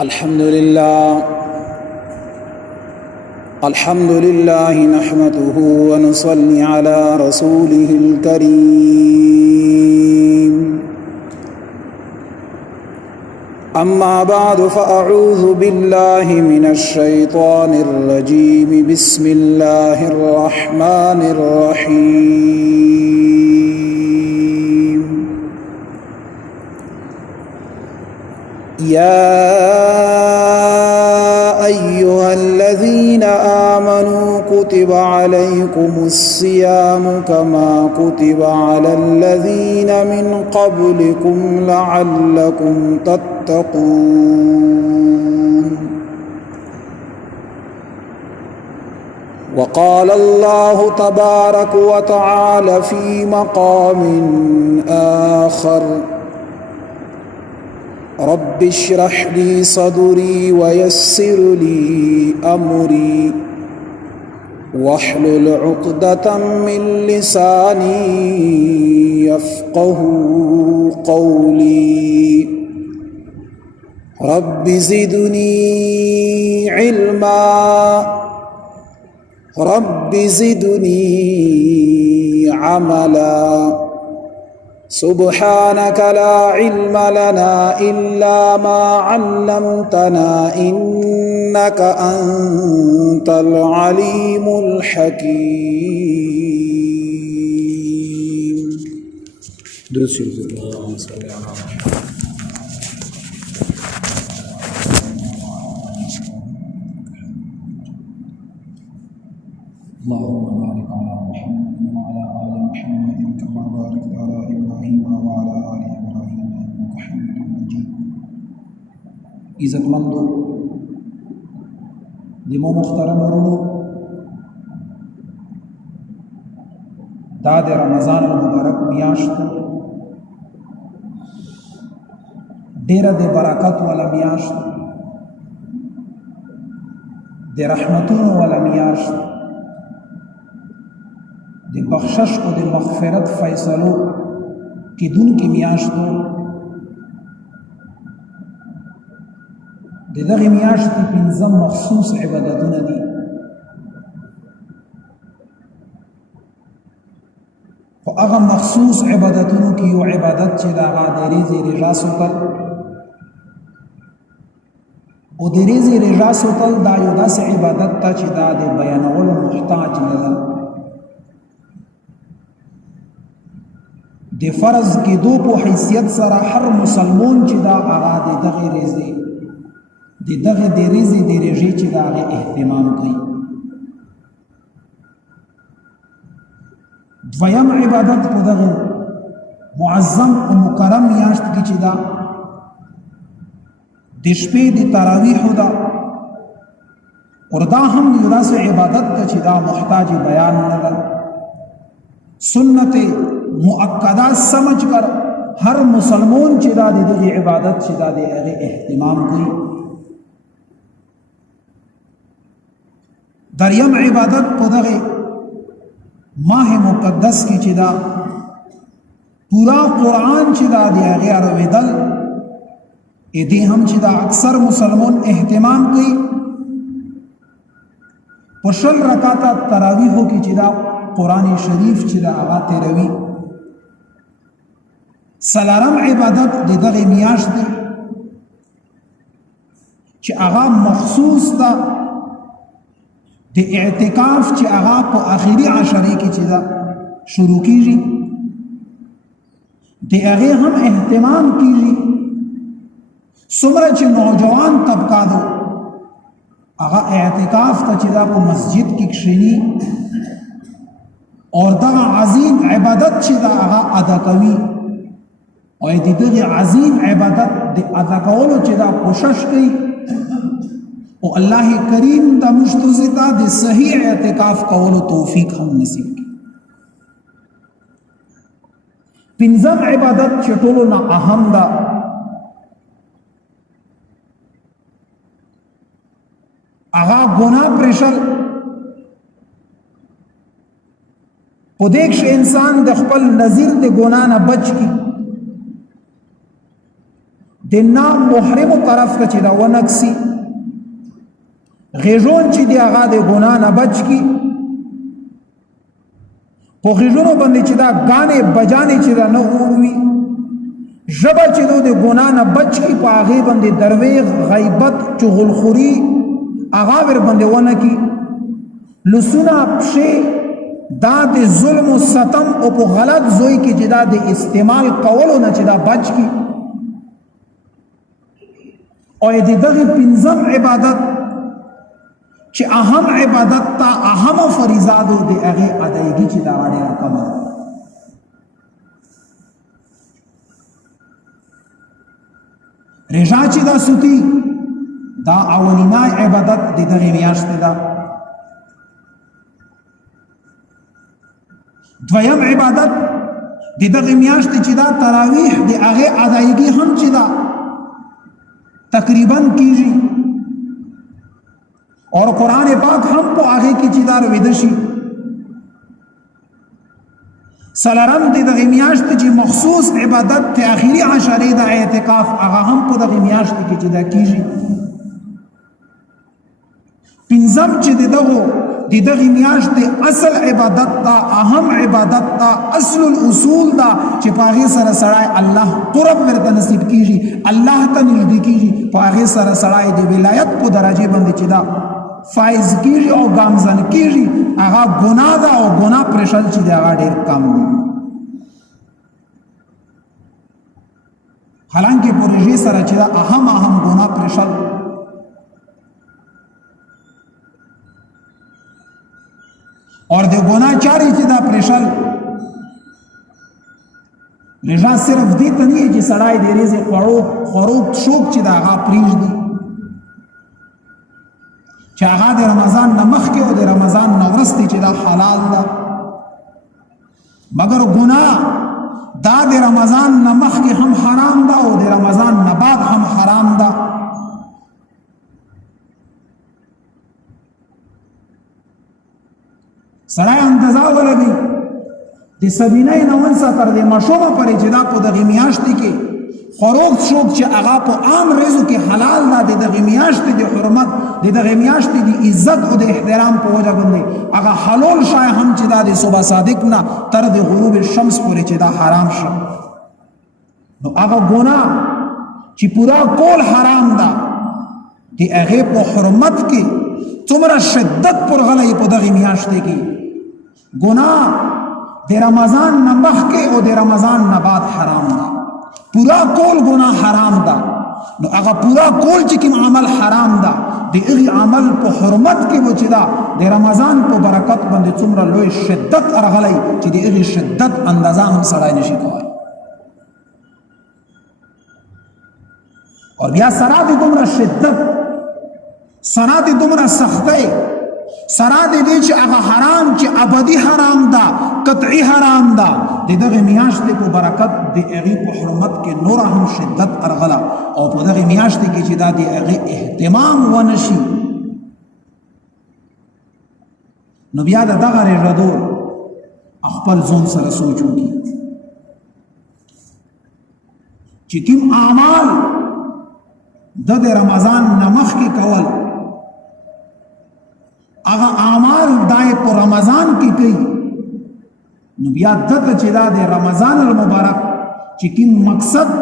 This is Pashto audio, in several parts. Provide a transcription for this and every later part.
अल्हम्दुलिल्लाह नहमदुहु व नुसल्ली अला रसूलिहिल करीम। अम्मा बादु फ़अऊज़ु बिल्लाहि मिनश शैतानिर रजीम। बिस्मिल्लाहिर रहमानिर रहीम। या अय्युहल्लज़ीना आमनू कुतिबा अलैकुमुस्सियामु कमा कुतिबा अलल्लज़ीना मिन क़ब्लिकुम लअल्लकुम तत्तक़ून। वक़ाल अल्लाहु तबारक व तआला फ़ी मक़ामिन आख़र रब्बि इश्रह ली सदरी वयस्सिर ली अमरी वहलुल उक़दतम मिन लिसानी यफ़क़हू क़ौली। रब्बि ज़िदनी इल्मा रब्बि ज़िदनी अमला सुब्हानक ला इल्म लना इल्ला मा अल्लमतना इन्नक अंतल अलीमुल हकीम। इज़्ज़तमंदो दिमो मुख्तरम वरुणो, दाद रमज़ान मुबारक मियाश्त डेरा दे बरकत वाला मियाश्त दे रहमतों वाला मियाश्त दे बख्शश और दे मग़फ़िरत फ़ैसलों की दुन की मियाश्तों د دغه میاشتې پنځم مخصوص عبادتونه دي. خو هغه مخصوص عبادتونو کې یو عبادت چې د هغه د ریزې رژا سوتل او د ریزې رژا سوتل دا یو داسې عبادت ته چې دا د بیانولو محتاج نه ده. د فرض کېدو په حیثیت سره هر مسلمان چې دا هغه د دغه ریزې دغه د ریزې د رژې چې د هغې اهتمام کوي. دویم عبادت په دغه معظم او مکرم میاشت کې چې دا د شپې د تراویحو ده اور دا هم یو داسې عبادت ده چې دا محتاج بیان نه ده. سنت مؤکده سمجھ کر هر مسلمان چې دا د دغه عبادت چې دا د هغې اهتمام کوي. دریم عبادت په دغه ماه مقدس کې چې دا پورا قرآن چې دا د هغې اورېدل دې هم چې دا اکثر مسلمان اهتمام کوي. په شل رکعاته تراویحو کې چې دا قرآن شریف چې دا هغه تیروي. څلورم عبادت د دغه میاشت دی چې هغه مخصوص ده د اعتکاف چې هغه په آخري عشرې کې چې دا شروع کیږي د هغې هم اهتمام کیږي. څومره چې نوجوان طبقه ده هغه اعتکاف ته چې دا په مسجد کې کښېني او دغه عظیم عبادت چې دا هغه ادا کوي او د دغه عظیم عبادت د ادا کولو چې دا کوشش کوي او الله کریم دا مشتزتا د صحیح اعتکاف کولو توفیق هم نصیب کی. پنځم عبادت چې ټولو نه اهم ده هغه ګناه پرېښل. په دې کې انسان د خپل نظیر د ګناه نه بچ کی د نامحرم طرف ته چې دا ونکسي غیژون چې دی هغه د ګناه نه بچ کی په غیژونو باندې چې دا غانې بجانې چې دا نه ووي ژبه چې د ګناه نه بچ کی په هغې باندې درویغ غیبت چغلخوري هغه ور باندې ونه کی لسونه پښې دا د ظلم و ستم او په غلط زوی کې چې دا د استعمال کولو نه چې دا بچ کی او د دغه پنځم عبادت چې اهم عبادت تا اهم فریضادو د هغه ادایګي چې دا ډېر کم رجا چې دا سوتی دا اولینای عبادت د دغه میاشتې ده دویم عبادت د دغه میاشتې چې دا تراویح د هغه ادایګي هم چې دا تقریبا کیږي اور قرآن پاک هم په هغه کې چې دا رویده شي سلرم د دغه میاشتې چې مخصوص عبادت ته اخیری عشرې د اعتکاف هغه هم په دغه میاشتې کې چې دا کیږي پنځم چې د دغه میاشتې اصل عبادت دا اهم عبادت دا اصل الاصول دا چې په هغې سره سړی الله قرب ورته نصیب کیږي الله ته نږدې کیږي په هغې سره سړی د ولایت په درجې باندې چې دا فائز کیږي او ګامزن کیږي هغه ګناه ده او ګناه پرېښل چې دی هغه ډېر کم دی حالانکه په رژې سره چې دا اهم ګناه پرېښل اور د ګناه چارې چې دا پرېښل رژا صرف دې ته نه چې سړی د ریزې خوروک شوق چې دا هغه پرېږدي چې هغه د رمضان نه مخکې او د رمضان نه وروسته چې دا حلال ده مګر ګناه دا د رمضان نه مخکې هم حرام ده او د رمضان نه بعد هم حرام ده سړی اندازه ولګي د سبینه نونسه تر د ماشومه پورې چې دا په دغې میاشتې کې خوروک شوق چې هغه په عام رزو کې حلال ده د دغې میاشتې د حرمت د دغې میاشتې د عزت او د احترام په وجه باندې هغه حلال شای هم چې دا د صبح صادق نه تر د غروب الشمس پورې چې دا حرام شو نو هغه ګناه چې پورا کول حرام ده د هغې په حرمت کې څومره شدت پر غلی په دغې میاشتې کې ګناه د رمضان نه مخکې او د رمضان نه بعد حرام ده پورا کول ګناه حرام ده نو هغه پورا کول چې کوم عمل حرام ده د هغې عمل په حرمت کې و چې ده د رمضان په برکت باندې څومره لوی شدت ارغلی چې د هغې شدت اندازه هم سړی نشي کولی اور بیا سره د دومره شدت سره د دومره سختۍ سره د دې چې هغه حرام چې ابدي حرام ده قطعي حرام ده د دغه میاشتې په برکت د هغې په حرمت کې نوره هم شدت ارغله او په دغه میاشتې کې چې دا د هغې اهتمام ونه شي نو بیا د دغه رژدو خپل ځون سره سوچ وکړي چې کوم اعمال د رمضان نه مخکې کول هغه اعمال دای په رمضان کې کوي نو بیا دته چې دا د رمضان المبارک چې کوم مقصد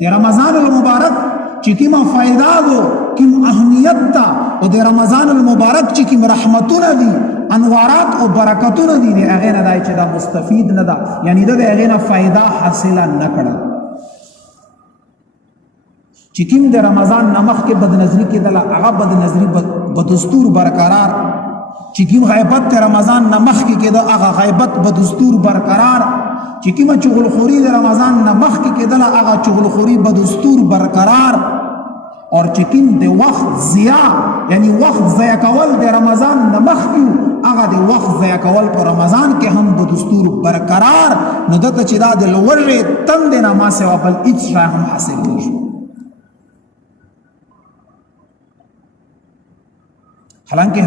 د رمضان المبارک چې کومه فایده ده کوم اهمیت ده او د رمضان المبارک چې کوم رحمتونه دي انوارات او برکتونه دي د هغې نه دی چې دا مستفید نه ده یعنی د هغې نه فایده حاصله نه کړه چې کوم د رمضان نه مخکې بدنظري کېدله هغه بدنظري بدستور برقرار چې کوم غیبت د رمضان نه مخکې کېده هغه غیبت بدستور برقرار چې کومه چغلخوري د رمضان نه مخکې کېدله هغه چغلخوري بدستور برقرار اور چې کوم د وخت ضیاع یعنی وخت ضایع کول د رمضان نه مخکې هغه د وخت ضایع کول په رمضان کې هم بدستور برقرار نو دته چې دا د لوړې تندې نه ما سوا بل هېڅ شی هم حاصل نه شو حالانکہ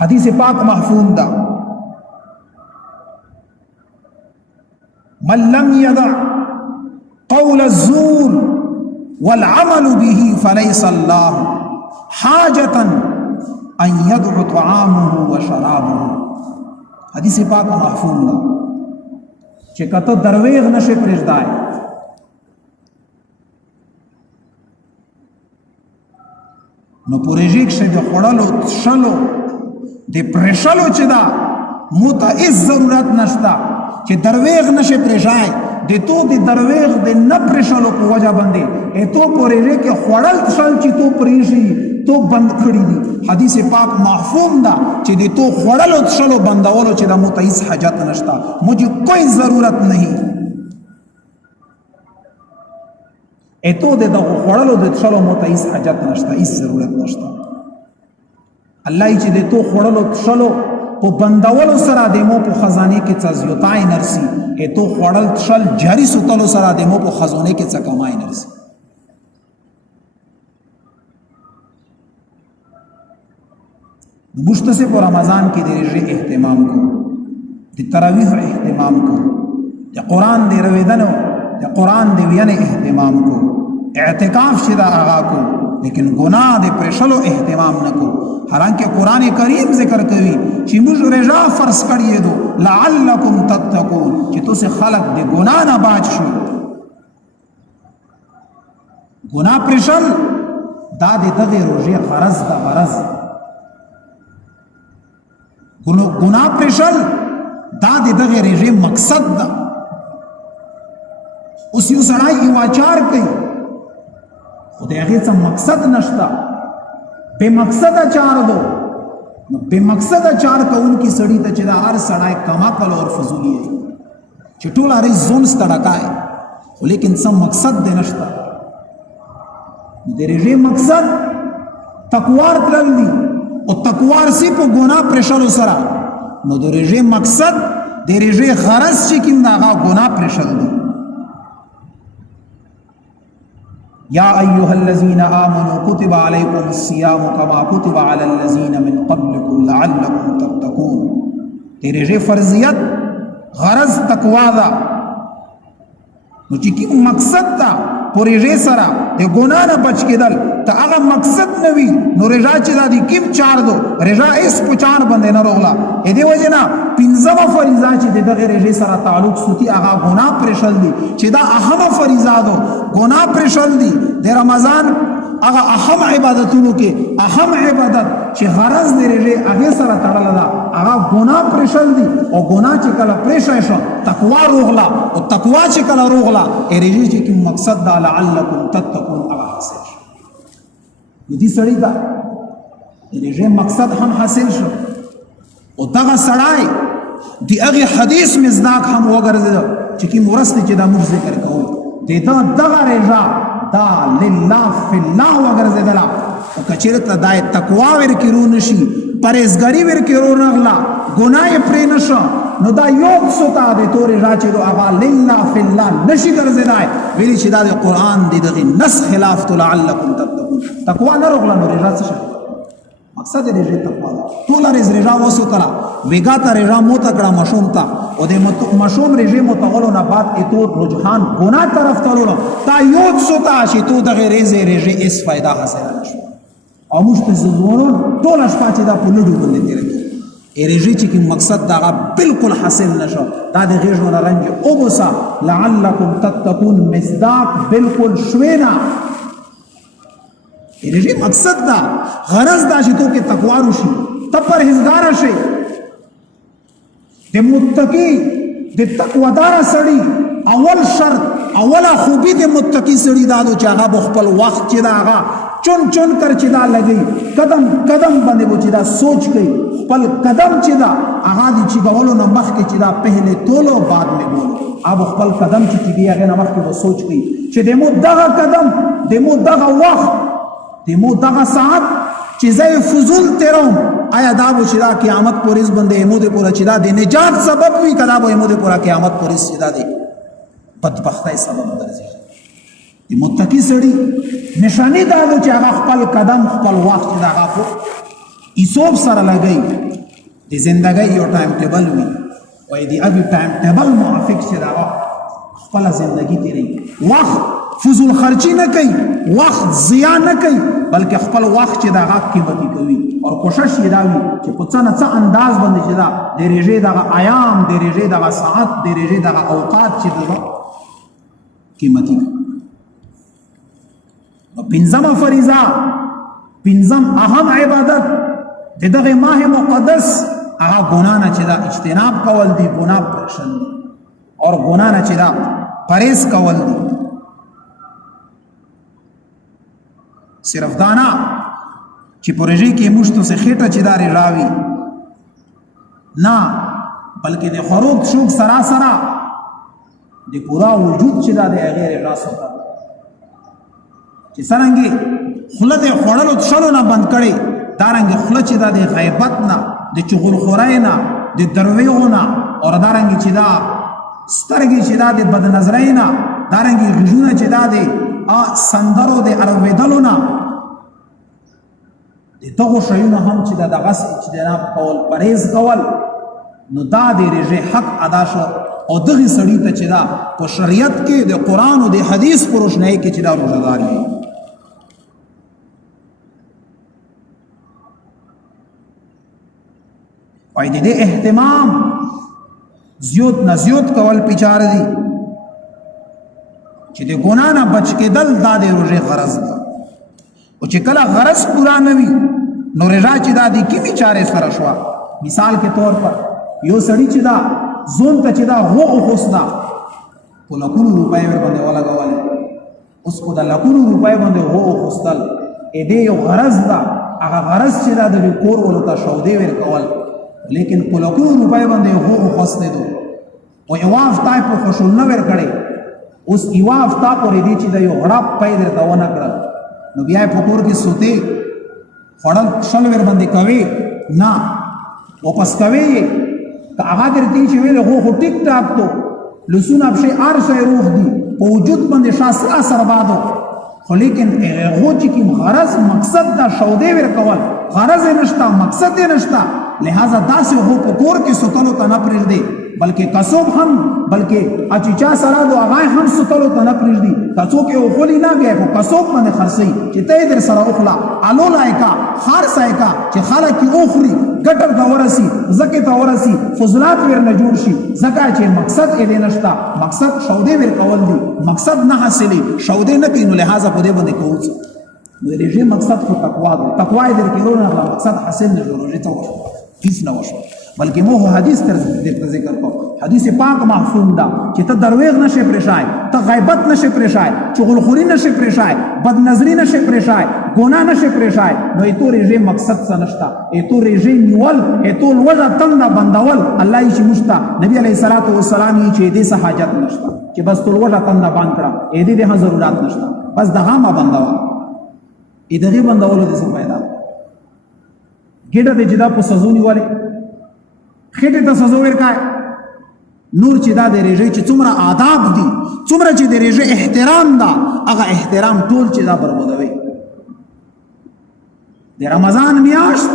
حدیث پاک محفوظ دا من لم يدع قول الزور والعمل به فليس الله حاجة ان يدعو طعامه وشرابه. حدیث پاک محفوظ ده چې کته درویغ نشي پرېږدای نو پورېږي چې د خوړلو تشلو د پرېښلو چې دا موته هیڅ ضرورت نشته چې درویغ نشي پرېږای د تو د درویغ د نه پرېښلو په وجه باندې تو پورېږي کې خوړل تشل چې تو پرېږي تو بند کړی دي. حدیث پاک محفوظ ده چې د تو خوړلو تشلو بندولو چې د موته هیڅ حاجت نشته مجھے کوئی ضرورت نہیں تو د خوړلو د تشلو موته هیڅ حاجت نشته هیڅ ضرورت نشته. الله چې د تو خوړلو تشلو په بندولو سره د مو په خزانه کې څه زیاتای نرسي تو خوړل تشل جاری سوتلو سره د مو په خزانه کې څه کمای نرسي. مشت سے پر رمضان کی دے رجے اہتمام کو دی تراویح اہتمام کو دی قرآن دے رویدنو دی قرآن دے وین اہتمام کو اعتکاف شدہ آغا کو لیکن گناہ دے پریشلو اہتمام نکو. حالانکہ قرآن کریم ذکر کوي چی مجھ رجا فرض کریے دو لعلکم تتقون چی تو سے خلق دے گناہ نہ باچ شو. گناہ پریشل دا دے دغی روجے غرض دا غرض گناہ پریشل دا دے دغی روجے مقصد دا اس یو سڑائی ایواچار کئی خود اغیت سا مقصد نشتا بے مقصد اچار دو بے مقصد اچار کا ان کی سڑی تا چدا ہر سڑائی کما کل اور فضولی ہے چٹول آرہی زون ستڑکا ہے لیکن سا مقصد دے نشتا دے رجے مقصد تقوار تلل دی اور تقوار سی پو گناہ پریشل سرا نو دے رجے مقصد دے رجے غرض چکن داغا گناہ پریشل دی. یا ایها الذین آمنوا کتب علیکم الصیام کما کتب علی الذین من قبلکم لعلکم تتقون. تیرے جے فرضیت غرض تقوا دا نو چکی مقصد تا پوری جے سرا تے گناہ نہ بچ کے دل تا اگا مقصد نوی نو رجا چی دا دی کم چار دو رجا اس پچار بندے نہ روغلا اے دے وجہ نا پنزم فریضہ چی دے دغی رجے سرا تعلق سوتی اگا گناہ پریشل دی چی دا اہم فریضہ دو گناہ پریشل دی دے رمضان اگا اہم عبادتونو کے اہم عبادت چی غرض دے رجے اگے سرا تڑل دا اگا گناہ پریشل دی اور گناہ چی کلا پریشایشا تقوی روغلا اور تقوی چی کلا روغلا اے رجے چی کم مقصد دا لعلکم تتقون اگا حاصل شو دی سڑی دا رجے مقصد ہم حاصل شو اور دغا سڑائی دی اگی حدیث مزداک ہم وگر زدہ چکی مرستی چی دا مجھ ذکر کہو دی دغا رجا دا للہ فی اللہ وگر زدلا و کچرت دای تقوی ورکی رو نشی پریزگاری ورکی رو نغلا گناہ پری نشا نو دا یوگ ستا دے تو رجا چی دو اغا للہ فی اللہ نشی گر زدائی ویلی چی دا دی قرآن دی دغی نس خلاف تو لعلکم تتقون تقوی نرغلا نو رجا سشا مقصد رجا تقوی دا تولا رز رجا وسو تلا ویگا تا رجا موتا کڑا مشوم تا و دے مشوم رجا متغلو نبات اتو رجحان گناہ طرف تلولا تا یوگ ستا شی تو دغی رز رجا اس فائدہ حاصل نشو او مشت زدورون تولا شپا چی دا پلوڈو بندے تیرے اے رجی چی کی مقصد دا بالکل حاصل نشو دا دے غیش ونا رنج اوبسا لعلکم تتقون مصداق بالکل شوینا اے رجی مقصد دا غرض دا شی تو کے تقوارو شی تب پر ہزگارا شی دے متقی دے تقوادار سڑی اول شرط اولا خوبی دے متقی سڑی دادو چاہا بخپل وقت چی دا آغا چون چون کر چدا لگئی قدم قدم بندے وہ چدا سوچ گئی پل قدم چدا آغا دی چگا ولو نمخ کے چدا پہلے تولو بعد میں بولو اب پل قدم چی گئی اگر نمخ کے وہ سوچ گئی چی دیمو دغا قدم دیمو دغا وقت دیمو دغا ساعت چیزے فضول تیروم آیا دابو چدا قیامت پوریس بندے ایمو دے پورا چدا دے نجات سبب بھی کدابو ایمو دے پورا قیامت پوریس چدا دے بدبختہ سبب درزی دی متقی سڑی نشانی دادو چی آغا خپل قدم خپل وقت چی دا آغا کو ایسوب سر لگئی دی زندگی یو ٹائم ٹیبل ہوئی وی دی ابھی ٹائم ٹیبل موافق چی دا آغا خپل زندگی تیری وقت فضول خرچی نه کوي، وخت ضیاء نه کوي، بلکې خپل وخت چې دا غا قیمتي کوي او کوشش یې دا وي چې په څه نه څه انداز باندې چې دا د ریژې دغه ایام، د ریژې دغه ساعت، د ریژې دغه اوقات چې دا قیمتي کوي. پنځمه فریضه، پنځم اهم عبادت د دغه ماه مقدس هغه ګناه نه چې دا اجتناب کول دي، ګناه پرېښودل دي او ګناه نه چې دا پرهیز کول دي. صرف دانا چې پروژې کې مشتو سے خېټه چې دا راوي نه، بلکې د خروق شوق سراسره د پورا وجود چې دا د غیر راس وتا چې څنګه خله د خړلو تشلو نه بند کړي، دارنګ خله چې دا د غیبت نه، د چغل خورای نه، د درویغو نه، او دارنګ چې دا سترګې چې دا د بد نظرۍ نه، دارنګ غږونه چې دا د سندرو د ارویدلو نه، د دغو شیونو هم چې دا دغه اجتناب کول، پرهیز کول، نو دا د ریژې حق ادا شو او دغه سړي ته چې دا په شریعت کې د قرآن او د حدیث په روشنۍ کې چې دا روزګار وي. وای د دې اهتمام زیات نه زیات کول پچار دي چې د ګناه نه بچ کېدل دا د روزې غرض ده. او چې کله غرض پورا نه وي نو رضا چې دا د کیمي چارې سره شوه. مثال کے طور پر یو سړی چې دا زون ته چې دا هو خوستا په لکونو روپۍ ور باندې ولګولې، اوس په د لکونو روپۍ باندې هو خوستل ا دې یو غرض ده، هغه غرض چې دا د کور ولته شودې ور کول، لیکن په لکونو روپۍ باندې هو خوستې دو او یو افتای په خوشول نه ور کړي. اوس یو افتا پورې دی چې دا یو غړپ پای درته ونه کړل، نو بیا په کور کې سوته خړل شل ور باندې کوي نه واپس کوي که هغه درته چې ویل هو ټیک ټاک تو لسونه بشي ارشه روح دی په وجود باندې شاسره اثر بادو، خو لیکن هغه چې کوم غرض مقصد دا شودې ور کول غرض نشتا، مقصد نشتا، لہذا داسې هو په کور کې سوتلو ته نه پرېږدي، بلکې کسب هم، بلکې اچچا سره دو هغه هم سوتلو ته نه پرېږدي. کڅو کې او خولي نه بیا په کسب باندې خرڅي چې ته در سره اوخلا الو لایکا خارسای کا چې خلک اوخري ګټر دا ورسي زکه تا ورسي فضلات ور نه جوړ شي، زکه چې مقصد یې نشتا، مقصد شودې ور کول دي، مقصد نه حاصلې شودې نه کینو، لہذا په دې باندې کوڅ د ریژې مقصد خو تقوا ده، تقوا دې کېرو نه مقصد حاصل نه جوړوي ته وشو هیڅ نه وشو. بلکې مو حدیث تر ذکر کو، حدیث پاک محفوظ ده چې ته درویغ نشي پرېښای، ته غیبت نشي پرېښای، چغلخوري نشي پرېښای، بد نظری نشي پرېښای، ګناه نشي پرېښای، نو ایتو ریژې مقصد څه نشته، ایتو ریژې نیول، ایتو لوږه تنده بندول الله یې چې مشته. نبی علیه الصلاة والسلام یې چې دې څه حاجت نشته چې بس تو لوږه تنده بند کړه، دې دې ضرورت نشته، بس دغه ما بندوا دغه بندولو دې څه فائدہ ګډه دې جدا په سزونی والے خېټه ته سزا ورکای. نور چې دا د ریژې چې څومره آداب دي، څومره چې د ریژې احترام ده، هغه احترام ټول چې دا بربادوي. د رمضان میاشت،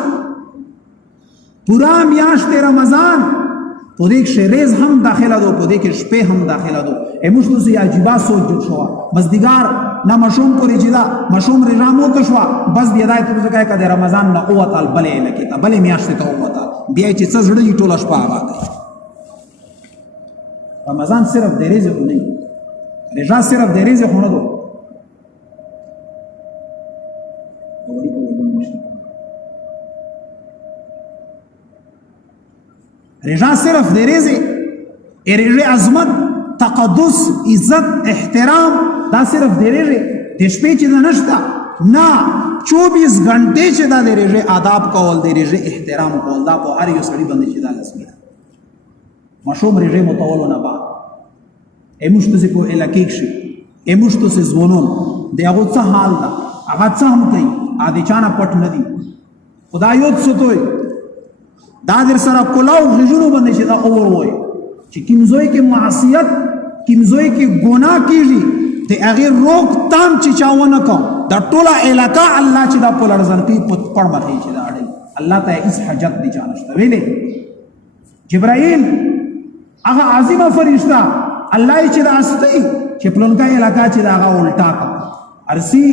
پورا میاشت رمضان په دې کې ریز هم داخله دو، په دې کې شپې هم داخله دو. ایمشتو سي عجیبه سوچ جوړ شو مزدګار نه مشوم پورې چې دا مشوم رجامو کښوا بس بیا دای ته ځکه کده رمضان نه قوت البلې لکه ته بلې میاشت ته وته بیا چې څه زړه ټول شپه آباد. رمضان صرف د رزق نه، رجا صرف د رزق نه دو، رجا صرف د رزق، رجا عظمت، تقدس، عزت، احترام دا صرف د رزق د شپې چې نشته نه، 24 غنټې چې دا د رجا آداب کول، د رجا احترام کول، دا په هر یو سړي باندې چې دا لازمي ده. مشوم رجا متولو نه بعد ایمشتو سے کوئی علاقے شي، ایمشتو سے زونون دی هغه څه حال ده، هغه څه هم کوي، ادي چانه پټ نه دي. خدایوت ستوي دا در سره کلاو غجونو باندې چې دا اور وای چې کیمزوي کې معصیت، کیمزوي کې ګناه کیږي، د هغه روک تام چې چاونه کو دا ټوله علاقہ الله چې دا په لړزن کې پړ مخې چې دا اړي الله ته هیڅ حاجت دي چانشته. ویلې جبرائیل هغه عظیمه فرشتہ الله چې دا استی چې پلونکا علاقہ چې دا هغه الټا کا ارسی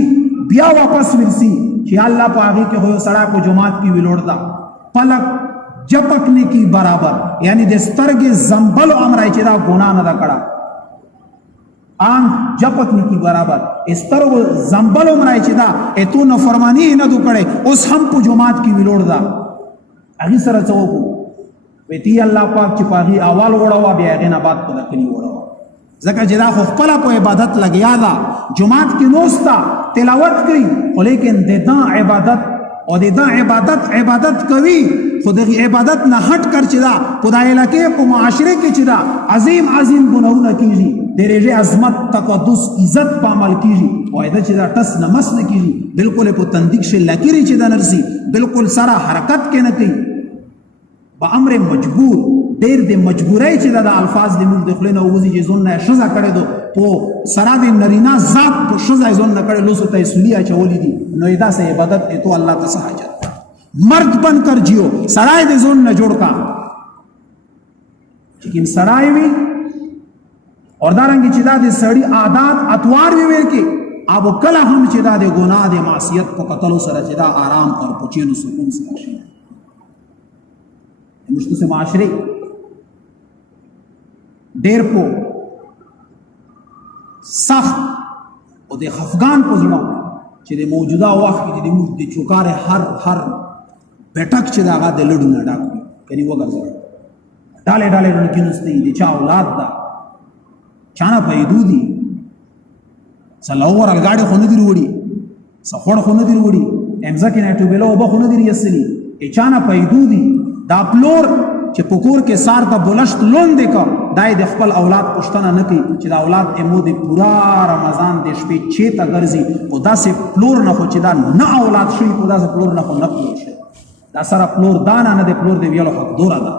بیا واپس ورسی چې الله په هغه کې هو سړا کو جماعت کی ویلوړدا پلک جپکنے کی برابر یعنی د سترګې زنبل امرای چې دا ګناه نه دا کړه آن جپکنے کی برابر سترګو زنبل امرای چې دا اتو نه فرمانی نه دو کړي اوس هم په جماعت کی ویلوړدا هغه سره څوک وتی الله پاک چې پاغي اول وړوا بیا غنه بعد په دکني وړوا ځکه چې دا خو خپل په عبادت لګیا دا جماعت کې نوستا تلاوت کوي خو لیکن د دا عبادت او د دا عبادت کوي خو د عبادت نه هټ کر چې دا خدای علاقې په معاشره کې چې دا عظیم ګناهونه کیږي د رېږه عظمت تقدس عزت په عمل کیږي او دا چې دا ټس نمس نه کیږي بالکل په تندیک شي لکیری چې دا نرسي بالکل سره حرکت کې نه کوي په امر مجبور ډېر د مجبورۍ چې دا الفاظ د موږ د خلینو وځي چې زون نه شزا کړي دو په سره د نرینا ذات په شزا زون نه کړي لوسو ته سولیا چولې دي نو دا سه عبادت ته تو الله ته حاجت مرد بن کر جیو سرای د زون نه جوړ کا چې کوم سرای وي اور دارنګ چې دا د سړی عادت اتوار وی ور کې اب کله هم چې دا د ګناه د معصیت په قتل سره چې دا آرام او پچینو سکون سره شي مشکل سے معاشرے ډیر په سخت او د خفغان په ځړو چې د موجوده وخت کې د موږ د چوکار هر بیٹک چې داغه د لړو نه ډاک کوي وګرځي ډاله رونکي نسته دي چا اولاد دا چانه پیدو دي سلوور الګاډي خو نه دی وروړي سخوړ خو نه دی وروړي امزه کې نه ټوبلو وب خو نه دی یسلی ای چانه پیدو دي دا پلور چې پکور کې سار ته بلشت لون دی کا دای د خپل اولاد پښتنه نه کوي چې دا اولاد امو د پورا رمضان د شپې چې تا ګرځي او دا سه پلور نه خو چې دا نه اولاد شي او دا سه پلور نه خو نه پلور شي دا سره پلور دانا نه د پلور دی ویلو حق دورا ده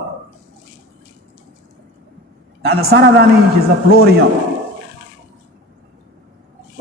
دا سره دانی چې ز پلور یا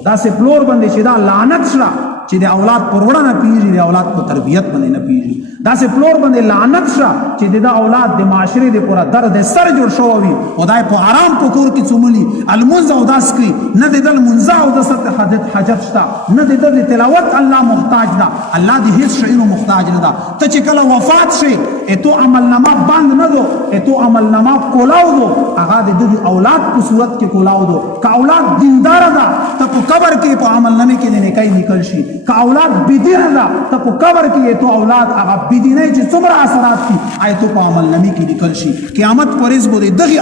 دا سه پلور باندې چې دا لعنت شړه چې د اولاد پرورا نه پیږي د اولاد په تربيت باندې نه پیږي دا سه پلور باندې لعنت شړه چې د اولاد د معاشري د پورا درد سر جوړ شوی او دای په آرام په کور کې څوملي المنز او داس کوي نه د منزه او د ست حاجت شتا نه د تلاوت الله محتاج ده الله د هیڅ شي نو محتاج نه ده ته چې کله وفات شي اته عمل نامه باندې نه دو اته عمل نامه کولاو دو هغه د اولاد په صورت کې کولاو دو که اولاد دیندار ده ته په قبر کې په عمل نامه کې نه کوي نکل شي که اولاد بدین ده ته په قبر کې ته اولاد هغه بدینه چې څومره اثرات دي آیتو په عمل نامه کې لیکل شي قیامت پرېز بده دغه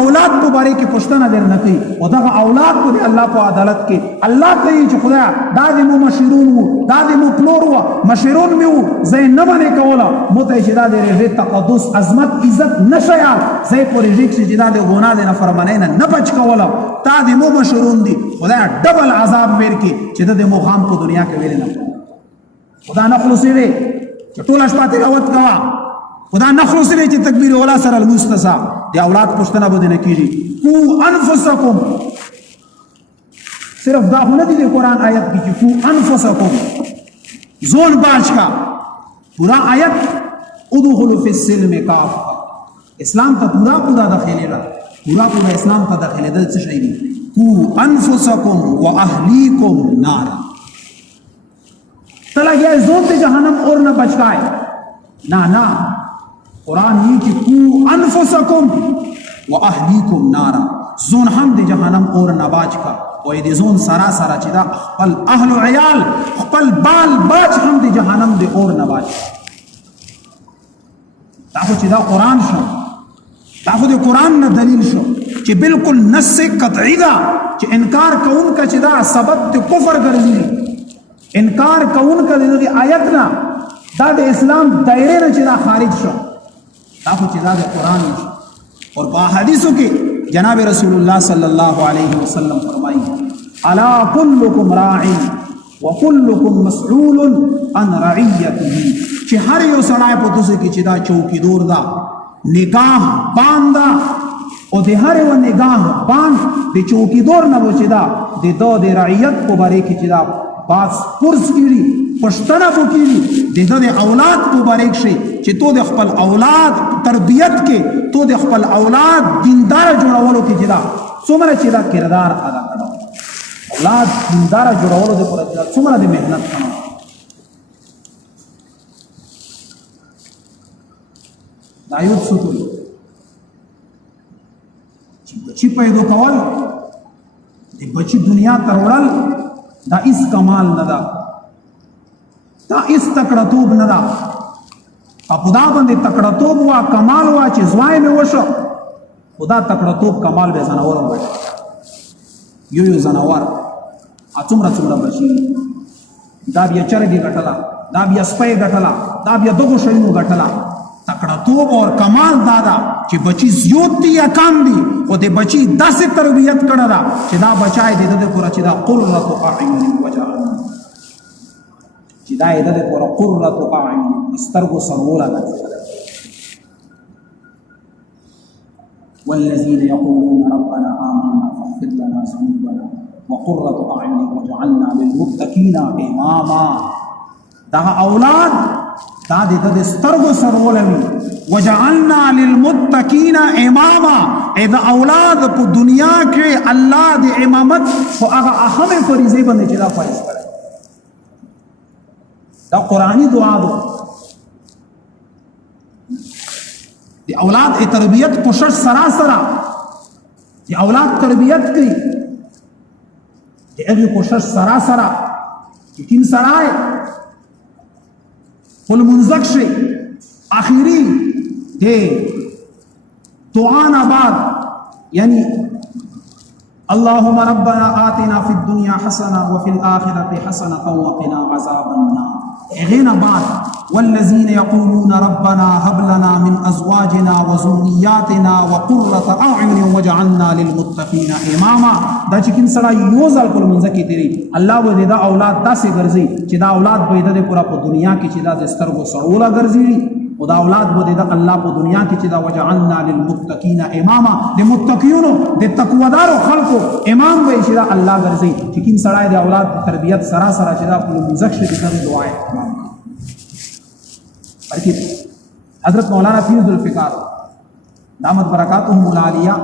اولاد په باره کې پښتنه در نه کوي او دغه اولاد په الله په عدالت کې الله کوي چې خدای دا د مو مشرون وو دا د مو پلور وو مشرون میو زې نه باندې کوله مته چې دا د رې تقدس عظمت عزت نشیا زې پرې چې دا د ګناه نه فرمانه نه بچ کوله تا د مو مشرون دي خدای ډبل عذاب ورکي چې د مو غام په دنیا کې ویل نه خدا نخلصي وي چې ټول شپه تلاوت کوا خدا نخلصي وي چې تکبیر ولا سره المستسا د اولاد پښتنه بده نه کیږي کو انفسکم صرف دا هونه دي د قران آیت کې چې کو انفسکم زون باج کا پورا آیت ادخلوا فی السلم کافه اسلام ته پورا داخلي را پورا اسلام ته داخلي دل څه شي دي کو انفسکم واهلیکم نار تلا گیا زون تے جہنم اور نہ بچائے نا قرآن یہ کہ کو انفسکم و اہلیکم نارا زون ہم دے جہنم اور نہ باج کا و یہ زون سرا چدا خپل اہل و عیال خپل بال باج ہم دے جہنم دے اور نہ باج تاکو چدا قرآن شو تاکو دے قرآن نہ دلیل شو چی بالکل نس قطعی دا چی انکار کون کا چدا سبب تے کفر گرزی انکار کون کا دغه آیت نه دا د اسلام دایره نه چې دا خارج شو دا خو چې دا د قران شو اور په حدیثو کې جناب رسول الله صلی الله علیه وسلم فرمایي الا كلكم راع وكلكم مسؤول عن رعيته چې هر یو سړی په تاسو کې چې دا چوکیدور دا نگاه باندا او د هر یو نگاه باند د چوکیدور نه و چې دا د رعیت په باره کې چې دا باس پرس کیږي پښتنه بو کیږي د اولاد په بارک شي چې تو د خپل اولاد تربیت کې تو د خپل اولاد دیندار جوړولو کې جدا څومره چې دا کردار ادا کړو اولاد دیندار جوړولو د پوره څومره د مهنت کړو دا یو څه چې بچی پیدا کول د بچی دنیا ته وړل دا اس کمال نه ده دا اس تکړه توب نه ده په دا باندې تکړه توب وا کمال وا چې زوای مې وشو خدا تکړه توب کمال به زناور وای یو زناور څومره بچی دا بیا چرګي غټلا دا بیا سپي غټلا دا بیا دغه شینو غټلا تکړه توب اور کمال دادا چې بچی زیات دي یا کم دي او د بچی داسې تربیت کړه دا چې دا بچای دې د پورا چې دا قرۃ اعین وجعلنا چې دا دې د پورا قرۃ اعین سترګو سرولا ده والذین یقولون ربنا آمنا فاغفر لنا ذنوبنا وقرۃ اعین وجعلنا للمتقین اماما دا اولاد دا د سترګو سرولوي وجعلنا للمتقین اماما اذا اولاد په دنیا کې الله د امامت خو هغه اهم فریضه باندې چې دا فرض کړی دا قرآنی دعا ده د اولاد تربیت کوشش سراسره د اولاد تربیت کوي د هغه کوشش سراسره یقین سره کل منزق شي آخری دے دعانا بعد یعنی اللهم ربنا آتنا في الدنيا حسنة وفي الآخرة حسنة وقنا عذاب النار اغینا بعد والذین یقولون ربنا هب لنا من ازواجنا وذرياتنا وقرة اعین وجعلنا للمتقین اماما دا چې کوم سره یو ځل کول منځ کې تیری الله به دا اولاد داسې ګرځي چې دا اولاد به د پورا په دنیا کې چې دا د سترګو سړوله ګرځي او دا اولاد به د الله په دنیا کې چې دا وجعلنا للمتقین اماما د متقینو د تقوادارو خلقو امام به چې دا الله ګرځي چې کوم سره د اولاد تربیت سراسر چې دا په منځ کې د دعای بلکہ حضرت مولانا پیر ذوالفقار دامت برکاتهم العالیہ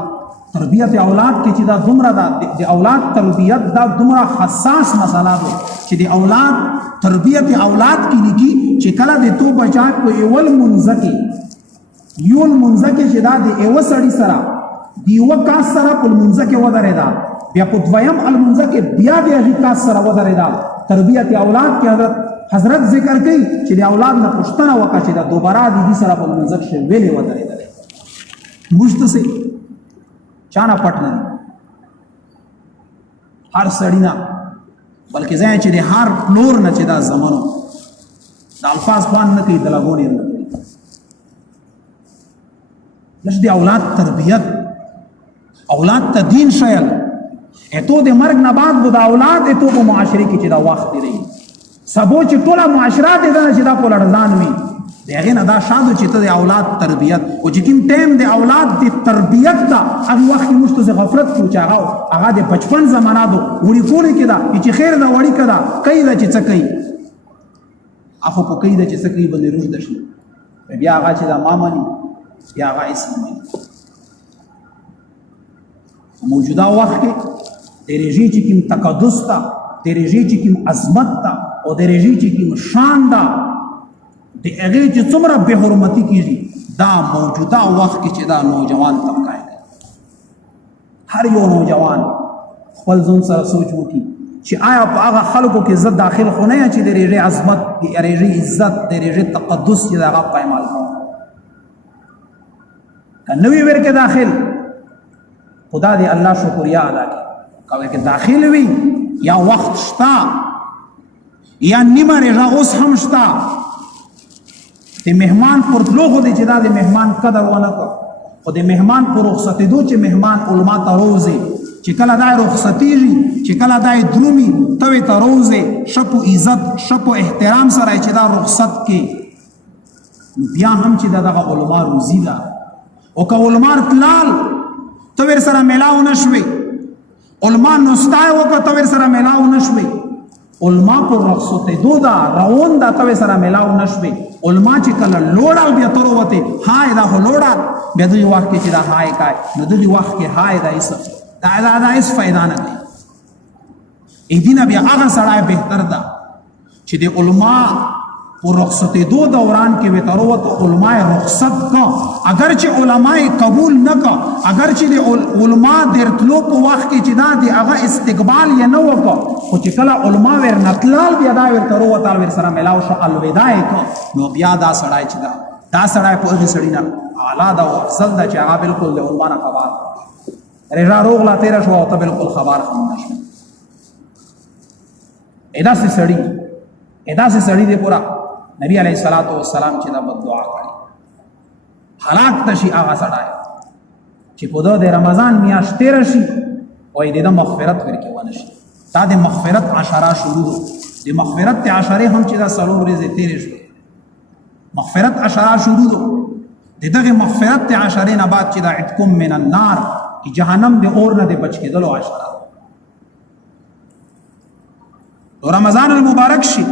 تربیت اولاد کی چې دا دومره دا د اولاد تربیت دا دومره حساس مسله ده چې د اولاد تربیت اولاد کی لګي چې کله د تو بچا کو اول منځکه یول منځکه چې دا د ایو سړی سره دیو کا سره په منځکه ودرېدا بیا په دویم المنځکه بیا د هغه کا سره ودرېدا تربیت اولاد کی حضرت ذکر کوي چې د اولاد نه پښتنه وکړه چې دا دوباره د دې سره په منځک شي ویلې ودرېدل مشته سي چانه پټنه هر سړی نه بلکې ځای چې د هر فلور نه چې دا زمانو د الفاظ باندې نه کوي د لګونې نه نش د اولاد تربیت اولاد ته دین شایل اته د مرګ نه بعد د اولاد اته په معاشري کې چې دا وخت دی سبو چې ټول معاشرات دې چې دا په لړزان وي دغه نه دا شاده چې ته د اولاد تربیت او چې کوم ټیم د اولاد د تربیت دا هغه وخت مشته غفلت کو چې هغه د بچپن زمانہ دو وړي کولې کدا چې خیر دا وړي کدا کای دا چې څه کوي اخو په کای دا چې څه کوي باندې روز دشي بیا هغه چې دا مامانی بیا هغه اسمه موجوده وخت کې د رژی چې کوم تقدس تا د رژی چې کوم عظمت تا او د رژی چې کوم شان دا د هغه چې څومره به حرمتي کیږي دا موجوده وخت کې چې دا نوجوان طبقه هر یو نوجوان خپل ځون سره سوچ وکړي چې آیا په هغه خلکو کې زړه داخل خونه چې د رژی عظمت د رژی عزت د رژی تقدس چې دا پایمال کنه وی ورکه داخل خدا دې الله شکریا ادا کړي کله کې داخل وي یا وخت شتا یا نیمه رژه اوس هم شتا د مهمان پر لوغو دی چې دا د مهمان قدر ونه کو او د مهمان پر رخصتې دو چې مهمان علما ته روزي چې کله دا رخصتېږي چې کله دا درومي توې ته روزي شپو عزت شپو احترام سره چې دا رخصت کې بیا هم چې دغه علما روزي دا او که علما تلال تو سره ملاو نشوي علما نستای وکړه تو سره ملاو نشوي علما پر رخصت دو دا روان دا تو سره ملاو نشوي علما چې کله لوړال بیا تر وته هاي دا لوړال بیا دوی وخت کې دا هاي کای نو دوی وخت کې هاي دا ایس دا ایس فائدہ نه کوي ای دینه بیا هغه سړی بهتر ده چې د علما پر رخصت دو دوران کې وي تر وته علما رخصت کا اگر چې علما قبول نه کا اگر چې علما درتلو په وخت کې چې دا دی هغه استقبال یې نه وکړو خو چې کله علما ور نتلال بیا دا ور تر وته ور سره ملاو شو الوداع کو نو بیا دا سړی چې دا سړی په دې سړی نه اعلی دا او افضل دا چې هغه بالکل د علما نه خبر رضا روغ لا تیر شو او ته بالکل خبر هم نشو ادا سي سړی دی پورا نبی علیہ الصلوۃ والسلام چې دا بد دعا کړي حالات تشي هغه سړی چې په د رمضان میاشت تیر شي او دې د مغفرت ورکې ونه شي دا د مغفرت عشره شروع د مغفرت عشره هم چې دا سلو ورځې تیر شي مغفرت عشره شروع دغه مغفرت عشره نه بعد چې دا عتکم من النار کی جهنم د اور نه د بچ کېدلو عشره رمضان المبارک شي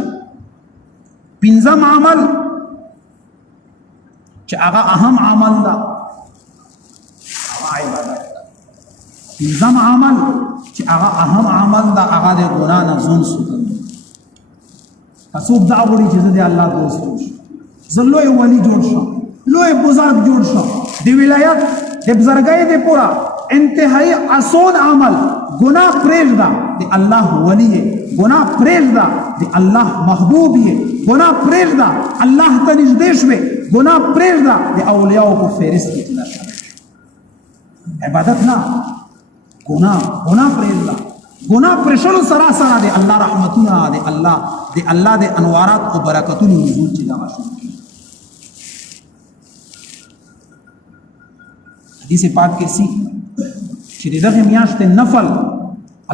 پنځم عمل چې هغه اهم عمل ده هغه عبادت پنځم عمل چې هغه اهم عمل ده هغه د ګناه نه ځون ساتل اسوب دا وړي چې د الله دوست شي زلوی ولی جوړ شو لوی بزرگ جوړ شو د ولایت د بزرګۍ د پورا انتهایی آسان عمل گناہ پریږدا د الله ولی گناہ پریږدا د الله محبوب گناہ پریږدا الله ته نږدې شوې گناہ پریږدا د اولیاء په فهرست کې نشه عبادت نه گناہ پریږدا گناہ پرشل سراسر د الله رحمتونه د الله د انوارات او برکتونو نزول چې دا شروع کی حدیث پاک کې سی چې دغه میاشت نفل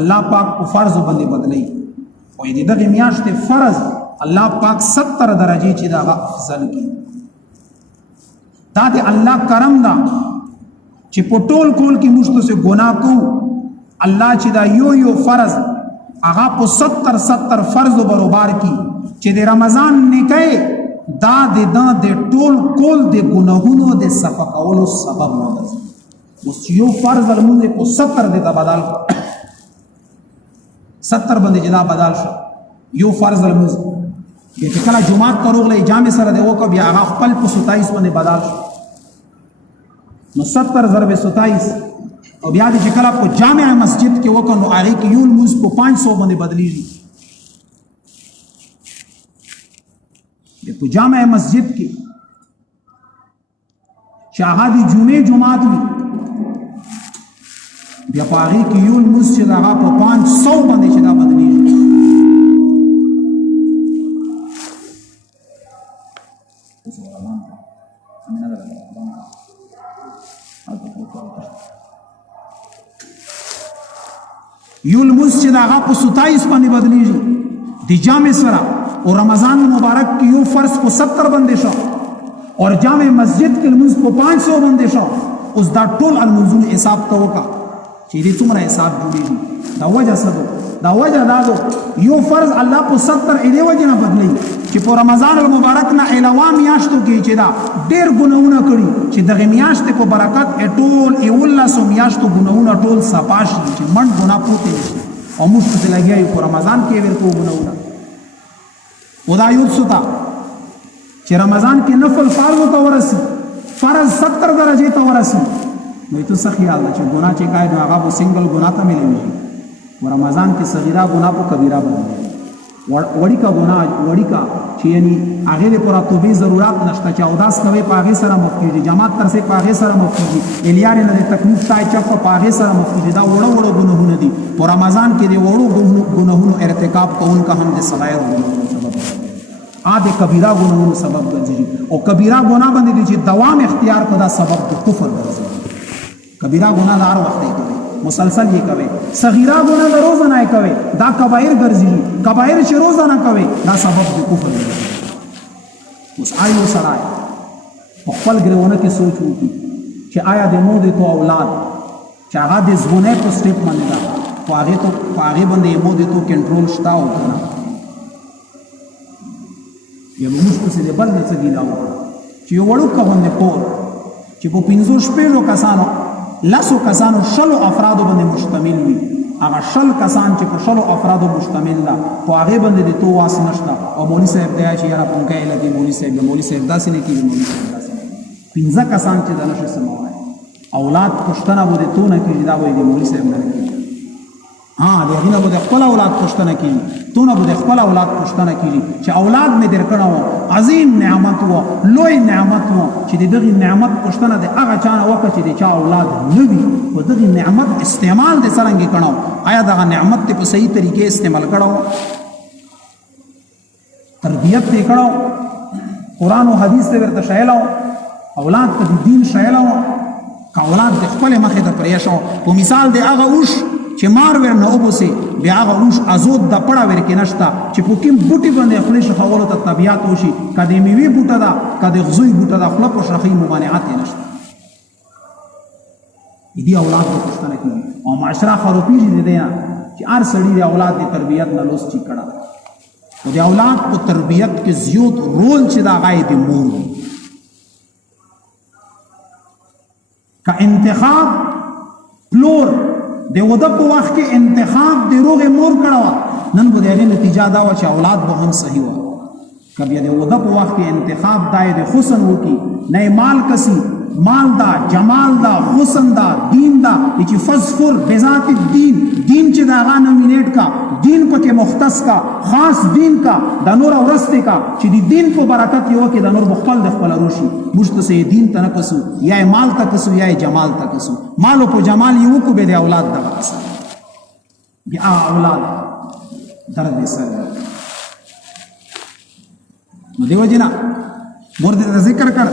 الله پاک په فرض باندې بدلی او دغه میاشت فرض الله پاک 70 درجه چې دا افضل کی دا د الله کرم دا چې په ټول کول کې مشتو سے ګناه کو الله چې دا یو فرض هغه په 70 فرض برابر کی چې د رمضان نیکه دا د ټول کول د ګناهونو د صفا کولو سبب وګرځي اوس یو فرض المنځ په 70 د بدل 70 باندې جنا بدل شو یو فرض المنځ چې کله جمعه کروغله جامع سره دی وکړه بیا هغه خپل په 27 باندې بدل شو نو 70 ضرب 27 او بیا د کله په جامع مسجد کې وکړو نو هغه کې یو موږ په 500 باندې بدلیږي په جامع مسجد کې چې هغه د جمعات وي بیا په هغه کې یو موږ چې هغه په 500 باندې چې دا بدلیږي یو المسجد هغه په 27 باندې بدلیږي د جامع سره او رمضان مبارک کې یو فرض په 70 باندې شو او جامع مسجد کې المنځ په 500 باندې شو اوس دا ټول المنځونو حساب ته وکا چې دې څومره حساب جوړیږي دا وجه څه دا وجه دا یو فرض الله په 70 دې وجه نه بدلی چې په رمضان المبارک نه علاوه میاشتو کې چې دا ډېر ګناونه کړی چې دغه میاشت په برکت ټول ایولا سو میاشتو ګناونه ټول صفاشي چې من ګنا پوتې او موږ ته لګیای په رمضان کې ورته ګناونه ودا یو ستا چې رمضان کې نفل فرض ته ورسي فرض 70 درجه ته ورسي نو ته څه خیال چې ګناه چې کای هغه په سنگل ګناه ته ملي و رمضان کې صغیرہ ګناه په کبیرہ بدلي وړي کا ګناه وړي کا چې یعنی هغه لپاره توبې ضرورت نشته چې اوداس کوي پاغه سره مفکیږي جماعت تر سه پاغه سره مفکیږي الیار نه تکلیف تای چپ پاغه سره مفکیږي دا وړو ګناهونه دي په رمضان کې دی وړو ګناهونو ارتکاب کوونکا هم د صغائر سبب عادي کبیرہ ګناهونو سبب ګرځي او کبیرہ ګناه باندې چې دوام اختیار کړه سبب د کفر ګرځي کبیرہ ګناه دار وخت کوي مسلسل یہ کوي صغیرہ گناہ د روزانه کوي دا کبایر ګرځي کبایر چې روزانه کوي دا سبب د کفر دی اوس آیو سره په خپل ګرونه کې سوچ وکړي چې آیا د مو د تو اولاد چې هغه د ځونه په سټیپ باندې دا هغه باندې مو د تو کنټرول شتا او کنه بیا به موږ پسې د بل نه څه ګیله وکړو چې یو وړوکه غوندې کور چې په 15 کسانو 10 کسانو 20 افرادو باندې مشتمل وي هغه 20 کسان چې په 20 افرادو مشتمل ده په هغې باندې د تو واس نشته او مولوي صاحب دی چې یاره پونکۍ لګي مولوي صاحب داسې نه کېږي مولوي صاحب داسې نه کېږي 15 کسان چې دا نشي سموای اولاد پوښتنه به د تو نه کېږي دا به د مولوي صاحب نه کېږي د هغې نه به د خپل اولاد پوښتنه کېږي تو نه به د خپل اولاد پوښتنه کېږي چې اولاد مې در کړی و عظیم نعمت و لوی نعمت و چې د دغې نعمت پوښتنه د هغه چا نه وکړه چې د چا اولاد نه وي خو دغې نعمت استعمال د څرنګې کړی و آیا دغه نعمت دې په صحیح طریقې استعمال کړی و تربیت دې کړی و قرآن و حدیث دې ورته ښیلی و اولاد ته د دین ښیلی و که اولاد د خپلې مخې ته پرېښه په مثال د هغه اوښ چې مار ور نه وبوسي بیا هغه اوښ ازود د پړه ور کې نشته چې په کوم بوټي باندې خپلې شخولو ته طبیعت وشي که د میوې بوټه ده که د غزوی بوټه ده خوله په شخۍ ممانعت یې نشته دې اولاد ته پوښتنه کېږي او معاشره خروپېږي د دې نه چې هر سړي د اولاد د تربیت نه لوس چې کړه او د اولاد په تربیت کې زیات رول چې د هغه د مور وي که انتخاب پلور د وده په وخت کې انتخاب د روغې مور کړه وه نن به د هغې نتیجه دا وه چې اولاد به هم صحیح وه که بیا د وده په وخت کې انتخاب دا یې د حسن وکړي نه یې مال کسي مال دا جمال دا حسن دا دین دا چې فضفر بذات الدین دین چې د هغه نومینیټ کا دین پکې مختص کا خاص دین کا د نور ورسته کا چې د دین په برکت یو کې د نور خپل د خپل روشي موږ ته دین ته نه کسو یا مال ته کسو یا جمال ته کسو مال او جمال یو کو به د اولاد دغه کسو بیا اولاد درد سره نو دیو جنا مور دې ذکر کړ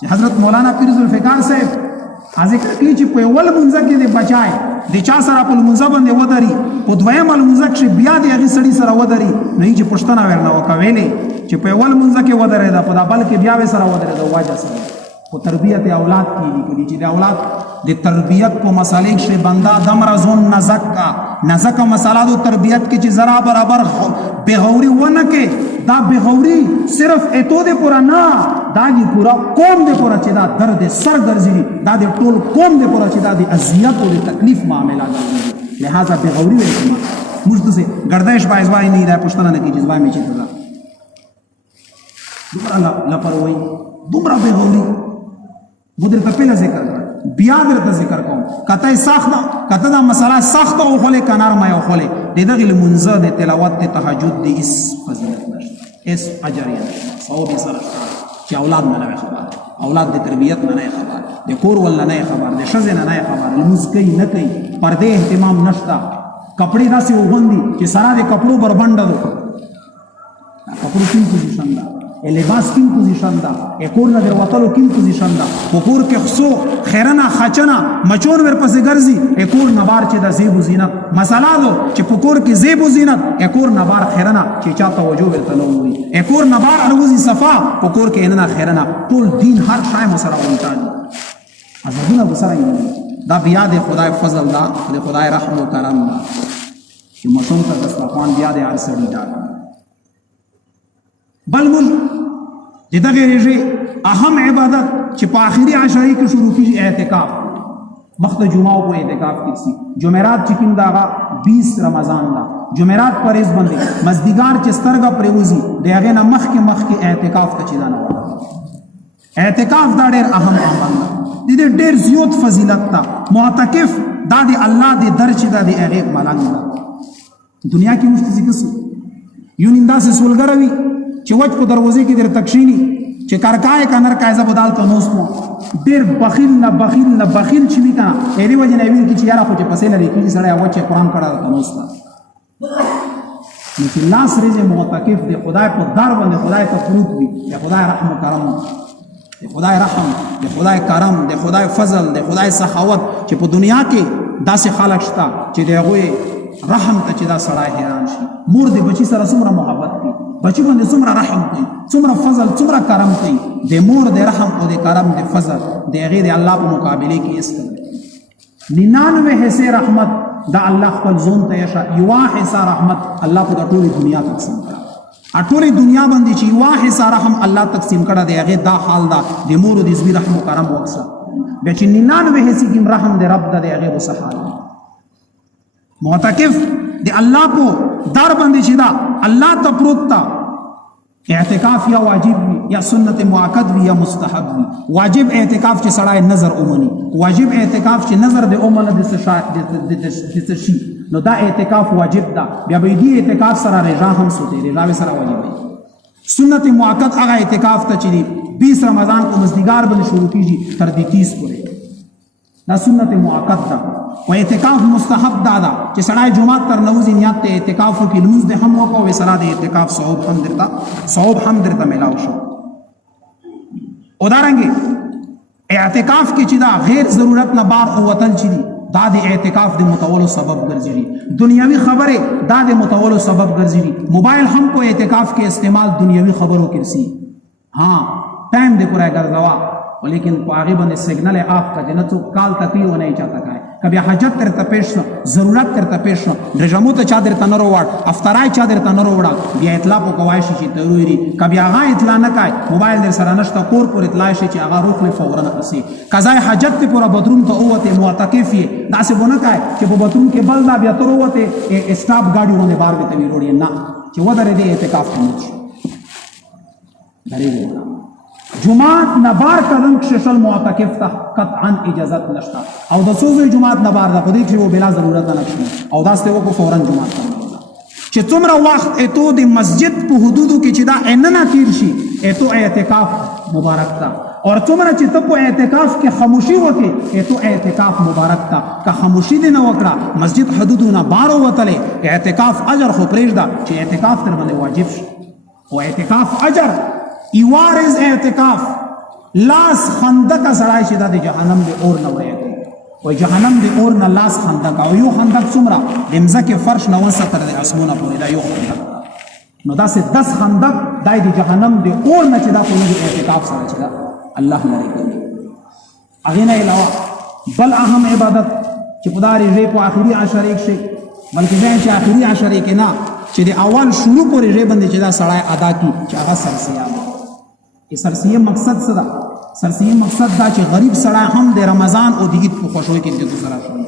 چې حضرت مولانا پیر ذوالفقار صاحب ذکر کوي چې په اول منځ کې د بچای د چا سره په منځ باندې ودري په دویم منځ کې بیا د هغې سړي سره ودري نه چې پوښتنه ورنه وکوي چې په اول منځ کې ودرېده په دا بل کې بیا وې سره ودرېده واجه سره په تربیت اولاد کې لیکلي چې د اولاد د تربیت په مسالې کې بنده دمره زون نزک مساله د تربیت کې چې ذرا برابر بغوري ونه کې دا بغوري صرف اتو دې پورا نه دا دی پورا قوم دې پورا چې دا درد سر ګرځي دا د ټول قوم دې پورا چې دا د اذیت او د تکلیف معاملہ ده لہذا بغوري وې کوم موږ ته گردش بایزوای نه دا پښتنه نه کیږي ځوای مې چې دا دومره لاپروايي دومره بغوري مدر ته پیله ذکر بیا درته ذکر کوم کته سخت کته دا مسله سخت او خله کنار ما یو خله دغه منځه د تلاوت د تهجد د اس فضیلت نشته اس اجر یې ثواب سره چې اولاد نه خبر اولاد د تربیت نه خبر د کور ول نه خبر د شزه نه خبر لمز کوي نه کوي پرده اهتمام نشتا کپڑے داسې وغوندي چې سره د کپړو بربنده دو کپړو کوم پوزیشن ده لباس کیم پوزیشن دا کور نه در وتلو کیم پوزیشن دا کور کې خصو خیرنا خچنا مچون ور پسې ګرځي کور نبار چې د زیب و زینت مساله دو چې په کور کې زیب و زینت کور نبار خیرنا چې چا توجه ورته نه وي کور نبار الوزي صفا په کور کې نه خیرنا ټول دین هر شای مسره ونتان ازونه وسره دا بیا د خدای فضل دا د خدای رحم او کرم دا چې مشون ته دسترخوان بیا د هر سړي دا بل مل دغه ریږي اهم عبادت چې په آخري عشرې کې شروع کیږي اعتکاف وخت جمعه په اعتکاف کې سي جمعرات چې کوم داغه 20 رمضان دا جمعرات پرېز باندې مزدګار چې سترګه پرېوزي دغه نه مخ کې اعتکاف ته چیدانه اعتکاف دا ډېر اهم عمل دی ډېر زیات فضیلت تا معتکف دا دی الله دی درچ دا دی هغه ملنګ دنیا کې مستزي کس یو نندا سه سولګروي چې وچ په دروازې کې در تکشینی چې کارکای کنر کایزه بدل ته نوسمو ډیر بخیل نه بخیل چې وی کنه ایری وجه نه ویل چې یاره خو چې پسې لري کې سړی وچ قرآن کړه ته نوستا نو چې لاس ریزه معتکف دی خدای په دار باندې خدای ته پروت وي یا خدای رحم و کرم دی خدای رحم دی خدای کرم دی خدای فضل دی خدای سخاوت چې په دنیا کې داسې خلک شته چې دغه رحم ته چې دا سړی حیران شي مور دې بچی سره څومره محبت کوي بچی باندې څومره رحم کوي څومره فضل څومره کرم کوي د مور د رحم او د کرم د فضل د غیر الله په مقابله کې اس کړي 99 حصے رحمت دا الله خپل زون ته یشا یو حصہ رحمت الله په ټول دنیا تقسیم کړه اټولې دنیا باندې چې واحد سره هم الله تقسیم کړه دی هغه دا حال دا د مور د زوی رحم و کرم وکړه بیا چې 99 حصے کې رحم د رب د هغه وسحال معتکف د الله په در باندې چې دا الله ته پروت تا اعتکاف یا واجب وي یا سنت مؤکد وي یا مستحب وي واجب اعتکاف چې سړی نظر اومني واجب اعتکاف چې نظر د اومنه د شي نو دا اعتکاف واجب ده بیا به دی اعتکاف سره رضا هم سوته رضا سره واجب وي سنت مؤکد هغه اعتکاف ته چې 20 رمضان کو مزدیګار باندې شروع کیږي تر 30 پورې دا سنت مؤکد ده او اعتکاف مستحب ده چې سړی جمعه تر نوځي نیت ته اعتکاف کې لمونځ د هم وکاو وسره د اعتکاف ثواب هم درته ملاو شو او دارنګه اعتکاف کې چې دا غیر ضرورت نه بار او وطن چي دا د اعتکاف د متولو سبب ګرځي دنیوي خبره دا د متولو سبب ګرځي موبایل هم کو اعتکاف کې استعمال دنیوي خبرو کې سي ها ټایم دې پورا ګرځوا ولیکن پاغي باندې سیگنل آف کا جنتو کال تکلیف نه چاته کای کبي حاجت تر ته پېښ ضرورت تر ته پېښ رجمو ته چا در تنرو وړ افطارای چا در تنرو وړ بیا اطلاع کو کوای شي چې ضروري کبي هغه اطلاع نه کای موبایل در سره نشته کور پر اطلاع شي چې هغه روخ له فورا اسی قضای حاجت ته پورا بدروم ته اوته معتکف یې داسې بونه کای چې په بدروم کې بل دا بیا تر اوته اسټاپ گاډي ونه بار به ته وروړي نه چې ودرې دې اعتکاف کوي درې جمعات نبار کلم ششل معتکف ته قطعا اجازت نشته او د سوزوی جمعات نبار ده په دې کې و بلا ضرورت نه شته او داسته وکړو فورا جمعات چې څومره وخت اتو د مسجد په حدودو کې چې دا اننه تیر شي اتو اعتکاف مبارک تا اور څومره چې ته په اعتکاف کې خاموشي وکې اتو اعتکاف مبارک تا که خاموشي دې نه وکړه مسجد حدودونه بارو وتلې اعتکاف اجر خو پرېږده چې اعتکاف تر باندې واجب شي او اعتکاف اجر ایوارز اعتکاف لاس خندق سړای شي د جهنم د اور نه وایي او جهنم د اور نه لاس خندق او یو خندق څومره د مځکه فرش نه وسه تر د اسمونه پورې دا یو خندق نو دا سه 10 خندق دای د جهنم د اور نه چې دا په اعتکاف سره چې دا الله لري اغه نه علاوه بل اهم عبادت چې پداري ری په اخري عشره کې شي بلکې ځان چې اخري عشره کې نه چې د اول شروع پورې ری باندې چې دا سړای ادا کی چې هغه سرسیا سرسیه مقصد څه ده سرسیه مقصد دا چې غریب سړی هم د رمضان او د عید په خوشوي کې د سره شوی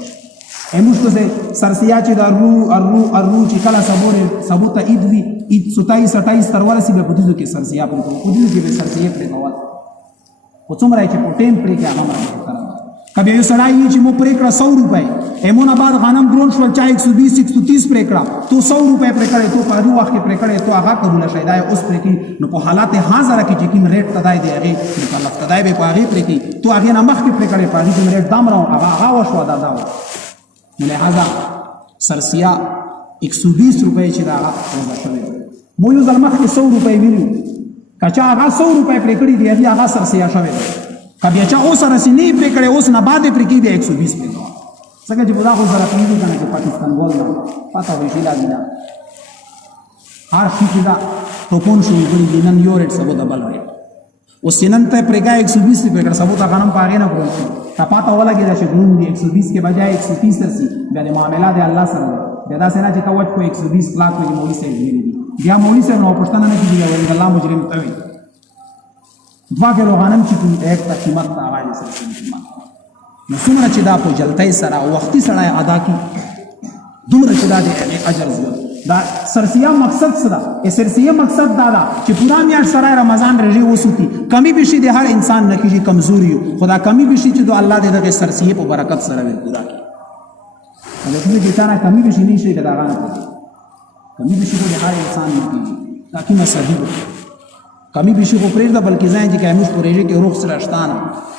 هموږ ته سرسیه چې د ارو چې کله سبو ته عید وی عید 27 28 تر ورسې به په دې کې سرسیه په دې کې به سرسیه په کول او څومره چې په ټیم پرې کې هغه راځي کبي یو سړی چې مو پرې کړ 100 روپے همونه بعد غنم ګرون شول چا 120 130 پرې کړ تو 100 روپے پرې کړې تو په وخت کې پرې کړې تو هغه قبول شي دا اوس پرې کې نو په حالات حاضر کې چې کوم ریټ تدای دی هغه مکلف تدای به په هغه پرې کې تو هغه نه مخ کې پرې کړې په دې ریټ دام راو هغه وشو دا نو لہذا سرسیا 120 روپے چې دا وضع شوی مو یو ځل مخ کې 100 روپے ویلو کچا هغه 100 روپے پرې کړې دی هغه سرسیا شوی کبي چا اوس رسنی پرې کړې اوس نه بعد پرې کې دی 120 پرې څنګه چې بلا خو سره پیږي کنه چې پاکستان ګول نه پتا وي چې لا دینا هر شي چې دا ټوپون شو یې نن یو ریټ سبو دبل وي او سینن ته پرېګا 120 پرې کړ سبو تا غنم پاګې نه کول تا پتا ولګي دا چې ګون دی 120 کې بجای 130 سي بیا د معاملات د الله سره بیا دا څنګه چې کوټ کو 120 لاکھ کې مولوی سره دی بیا مولوی سره نو پښتنه نه کیږي ولې الله مجرم توي دوا کې روغانم چې کوم ایک تا قیمت تا وایي سره قیمت نو څومره چې دا په جلتۍ سره وختي سړی ادا کی دومره چې دا د اجر زیات دا سرسیه مقصد څه ده سرسیه مقصد دا ده چې پورا میاشت سره رمضان رژې وسوتي کمی بشي د هر انسان نه کیږي کمزوري خدا کمی بشي چې د الله دغه سرسیه په برکت سره وي پورا کی دا چې څنګه کمی بشي نشي دا غانه کمی بشي د هر انسان نه کیږي تاکي مسدي کمی بشي خو پرېږده بلکې ځان چې کومش پرېږي کې روح سره شتانه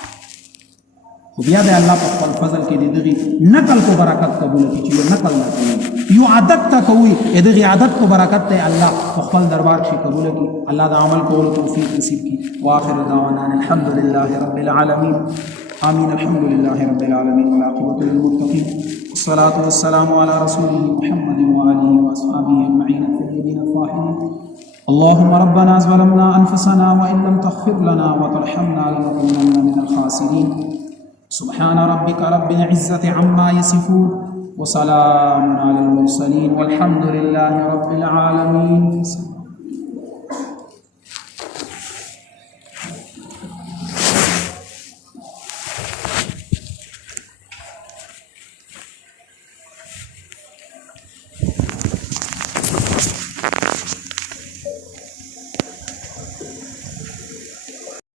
خو بیا د الله په خپل فضل کې دغه نقل کو برکت قبول کړي چې نقل نه کوي یو عادت تا کوي دغه عادت کو برکت ته الله په خپل دربار کې قبول کړي الله د عمل کولو توفیق نصیب کړي واخر دعوانا الحمد لله رب العالمين آمين الحمد لله رب العالمين والعاقبة للمتقين والصلاة والسلام على رسوله محمد وآله وأصحابه أجمعين الطيبين الطاهرين اللهم ربنا ظلمنا أنفسنا وإن لم تغفر لنا وترحمنا لنكونن من الخاسرين سبحان ربك رب العزة عما يصفون وسلام على المرسلين والحمد لله رب العالمين.